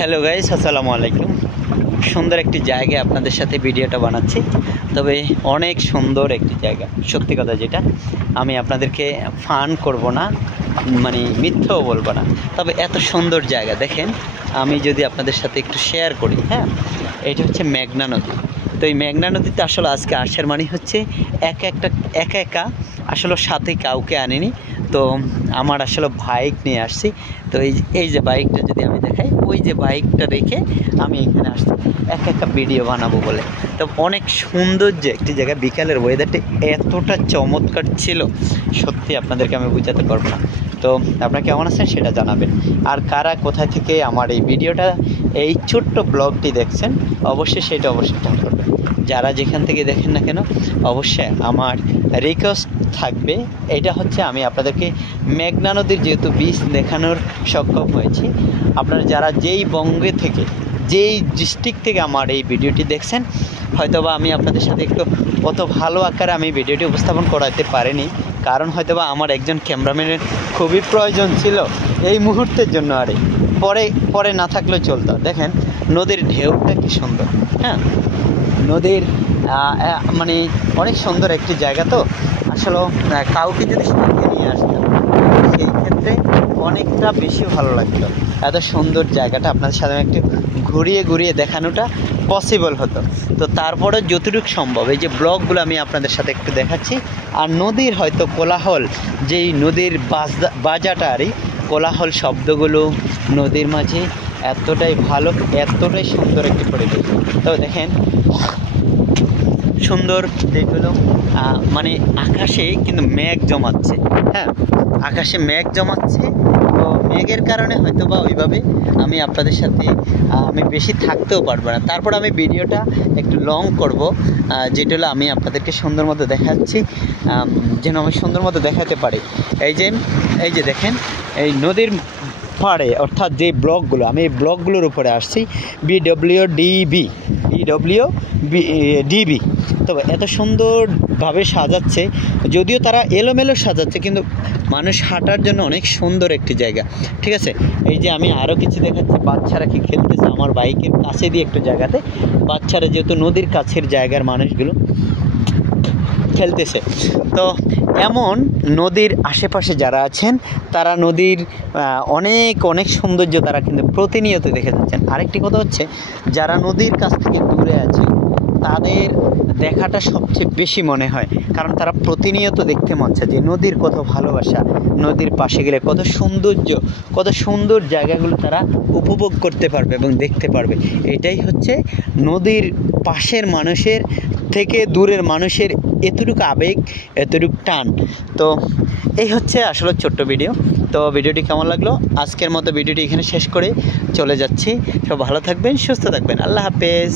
Hello guys, আসসালামু আলাইকুম। সুন্দর একটি জায়গায় আপনাদের সাথে ভিডিওটা বানাচ্ছি। তবে অনেক সুন্দর একটি জায়গা, সত্যি কথা যেটা আমি আপনাদেরকে ফান করব না, মানে মিথ্যাও বলবো না। তবে এত সুন্দর জায়গা দেখেন, আমি যদি আপনাদের সাথে একটু শেয়ার করি। হ্যাঁ, এটা হচ্ছে মেঘনা নদী। তো এই মেঘনা নদীতে আসলে আজকে আসার মানে হচ্ছে একা আসলে সাথে কাউকে আনিনি। তো আমার আসলে বাইক নিয়ে আসছি। তো এই যে বাইকটা যদি আমি দেখাই, ওই যে বাইকটা রেখে আমি এখানে আসছি একা ভিডিও বানাবো বলে। তো অনেক সুন্দর যে একটি জায়গা, বিকালের ওয়েদারটা এতটা চমৎকার ছিল, সত্যি আপনাদেরকে আমি বোঝাতে পারবো না। তো আপনারা কেমন আছেন সেটা জানাবেন। আর কারা কোথায় থেকে আমার এই ভিডিওটা, এই ছোট্ট ব্লগটি দেখছেন, অবশ্যই কমেন্ট করবেন। যারা যেখান থেকে দেখেন না কেন, অবশ্যই আমার রিকোয়েস্ট থাকবে, এটা হচ্ছে আমি আপনাদেরকে মেঘনা নদীর যেহেতু বীজ দেখানোর সক্ষম হয়েছি, আপনারা যারা যেই বঙ্গে থেকে, যেই ডিস্ট্রিক্ট থেকে আমার এই ভিডিওটি দেখছেন, হয়তোবা আমি আপনাদের সাথে একটু অত ভালো আকারে আমি ভিডিওটি উপস্থাপন করাতে পারিনি, কারণ হয়তোবা আমার একজন ক্যামেরাম্যানের খুবই প্রয়োজন ছিল এই মুহূর্তের জন্য। আরে পরে না থাকলেও চলতো। দেখেন নদীর ঢেউটা কি সুন্দর। হ্যাঁ, নদীর মানে অনেক সুন্দর একটি জায়গা। তো আসলে কাউকে যদি সাথে নিয়ে আসতাম, সেই ক্ষেত্রে অনেকটা বেশি ভালো লাগতো। এত সুন্দর জায়গাটা আপনাদের সাথে একটু ঘুরিয়ে দেখানোটা পসিবল হতো। তো তারপরে যতটুকু সম্ভব এই যে ব্লগগুলো আমি আপনাদের সাথে একটু দেখাচ্ছি। আর নদীর হয়তো কোলাহল, যেই নদীর বাজাটা আরই কোলাহল শব্দগুলো নদীর মাঝে এতটাই ভালো, এতটাই সুন্দর একটি পরিবেশ। তো দেখেন সুন্দর যেগুলো মানে আকাশে কিন্তু মেঘ জমাচ্ছে। হ্যাঁ, আকাশে মেঘ জমাচ্ছে। তো মেঘের কারণে হয়তো বা ওইভাবে আমি আপনাদের সাথে আমি বেশি থাকতেও পারবো না। তারপর আমি ভিডিওটা একটু লং করব, যেটা হলো আমি আপনাদেরকে সুন্দর মতো দেখাচ্ছি, যেন আমি সুন্দর মতো দেখাতে পারি। এই যে দেখেন এই নদীর পাড়ে, অর্থাৎ যে ব্লকগুলো, আমি এই ব্লকগুলোর উপরে আসছি, BWDB। তবে এত সুন্দরভাবে সাজাচ্ছে, যদিও তারা এলোমেলো সাজাচ্ছে, কিন্তু মানুষ হাঁটার জন্য অনেক সুন্দর একটি জায়গা। ঠিক আছে, এই যে আমি আরও কিছু দেখাচ্ছি, বাচ্চারা কি খেলতেছে আমার বাইকের কাছে দিয়ে একটু জায়গাতে। বাচ্চারা যেহেতু নদীর কাছের জায়গার মানুষগুলো খেলতেছে। তো এমন নদীর আশেপাশে যারা আছেন, তারা নদীর অনেক সৌন্দর্য তারা কিন্তু প্রতিনিয়ত দেখে যাচ্ছেন। আরেকটি কথা হচ্ছে, যারা নদীর কাছ থেকে দূরে আছে তাদের দেখাটা সবচেয়ে বেশি মনে হয়, কারণ তারা প্রতিনিয়ত দেখতে মন চায় যে নদীর কত ভালোবাসা, নদীর পাশে গেলে কত সৌন্দর্য, কত সুন্দর জায়গাগুলো তারা উপভোগ করতে পারবে এবং দেখতে পারবে। এটাই হচ্ছে নদীর পাশের মানুষের থেকে দূরের মানুষের এতটুকু আবেগ, এতটুকু টান। তো এই হচ্ছে আসলে ছোট্ট ভিডিও। তো ভিডিওটি কেমন লাগলো, আজকের মতো ভিডিওটি এখানে শেষ করে চলে যাচ্ছি। সব ভালো থাকবেন, সুস্থ থাকবেন, আল্লাহ হাফেজ।